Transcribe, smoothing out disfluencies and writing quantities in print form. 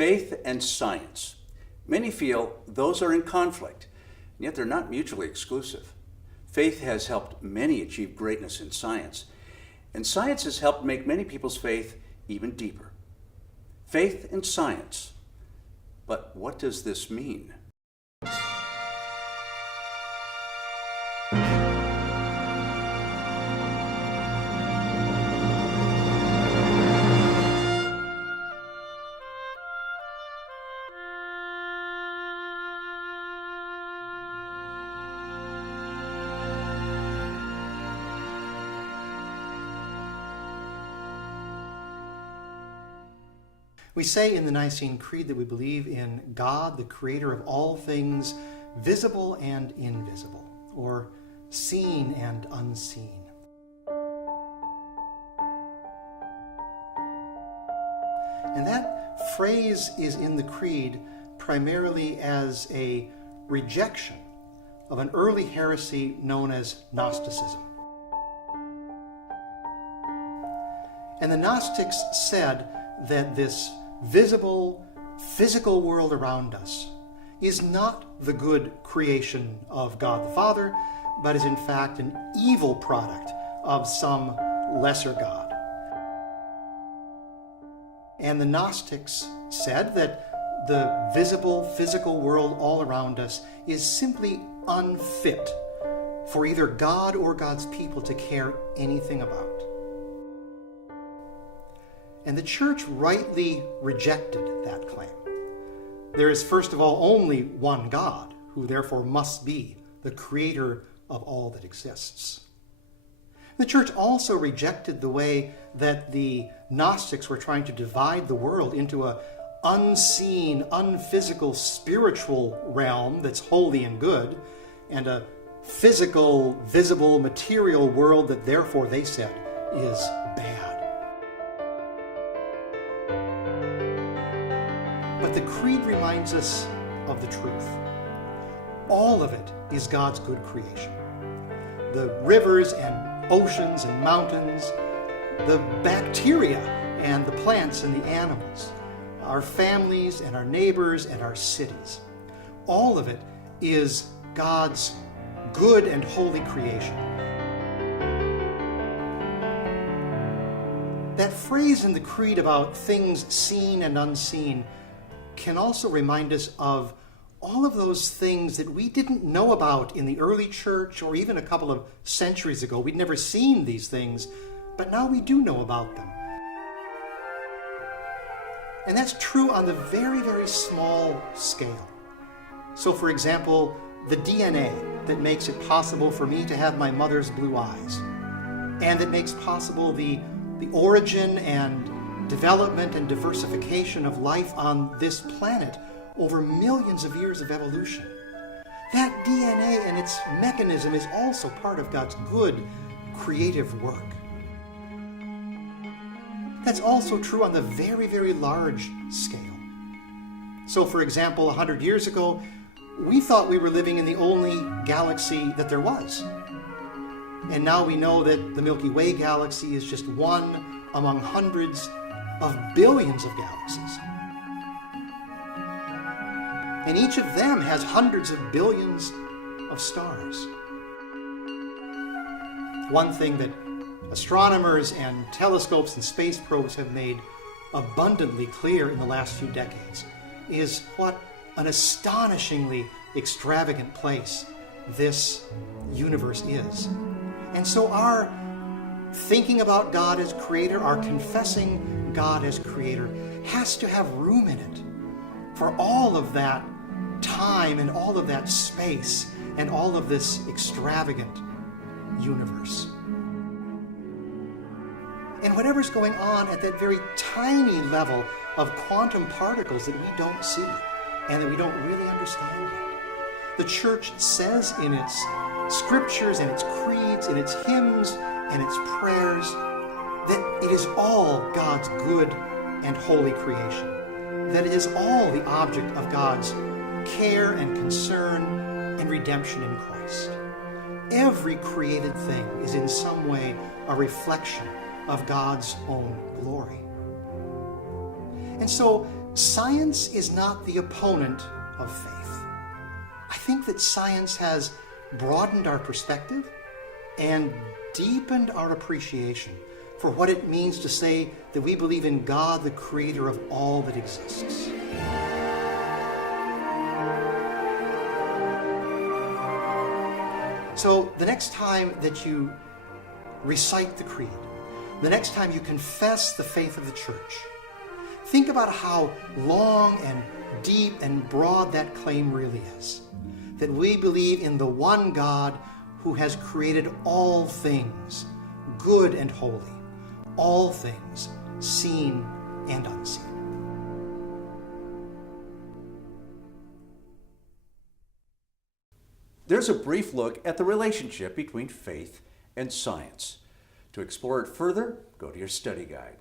Faith and science. Many feel those are in conflict, and yet they're not mutually exclusive. Faith has helped many achieve greatness in science, and science has helped make many people's faith even deeper. Faith and science. But what does this mean? We say in the Nicene Creed that we believe in God, the creator of all things, visible and invisible, or seen and unseen. And that phrase is in the Creed primarily as a rejection of an early heresy known as Gnosticism. And the Gnostics said that this visible, physical world around us is not the good creation of God the Father, but is in fact an evil product of some lesser God. And the Gnostics said that the visible, physical world all around us is simply unfit for either God or God's people to care anything about. And the Church rightly rejected that claim. There is, first of all, only one God, who therefore must be the creator of all that exists. The Church also rejected the way that the Gnostics were trying to divide the world into an unseen, unphysical, spiritual realm that's holy and good, and a physical, visible, material world that therefore, they said, is bad. But the Creed reminds us of the truth. All of it is God's good creation. The rivers and oceans and mountains, the bacteria and the plants and the animals, our families and our neighbors and our cities. All of it is God's good and holy creation. That phrase in the Creed about things seen and unseen can also remind us of all of those things that we didn't know about in the early church or even a couple of centuries ago. We'd never seen these things, but now we do know about them. And that's true on the very, very small scale. So, for example, the DNA that makes it possible for me to have my mother's blue eyes, and that makes possible the origin and development and diversification of life on this planet over millions of years of evolution. That DNA and its mechanism is also part of God's good creative work. That's also true on the very, very large scale. So, for example, 100 years ago, we thought we were living in the only galaxy that there was. And now we know that the Milky Way galaxy is just one among hundreds of billions of galaxies. And each of them has hundreds of billions of stars. One thing that astronomers and telescopes and space probes have made abundantly clear in the last few decades is what an astonishingly extravagant place this universe is. And so our thinking about God as creator, our confessing God as creator, has to have room in it for all of that time and all of that space and all of this extravagant universe. And whatever's going on at that very tiny level of quantum particles that we don't see and that we don't really understand yet. The Church says in its scriptures and its creeds and its hymns and its prayers that it is all God's good and holy creation, that it is all the object of God's care and concern and redemption in Christ. Every created thing is in some way a reflection of God's own glory. And so Science is not the opponent of faith. I think that science has broadened our perspective and deepened our appreciation for what it means to say that we believe in God, the creator of all that exists. So the next time that you recite the creed, the next time you confess the faith of the church, think about how long and deep and broad that claim really is. That we believe in the one God who has created all things, good and holy, all things, seen and unseen. There's a brief look at the relationship between faith and science. To explore it further, go to your study guide.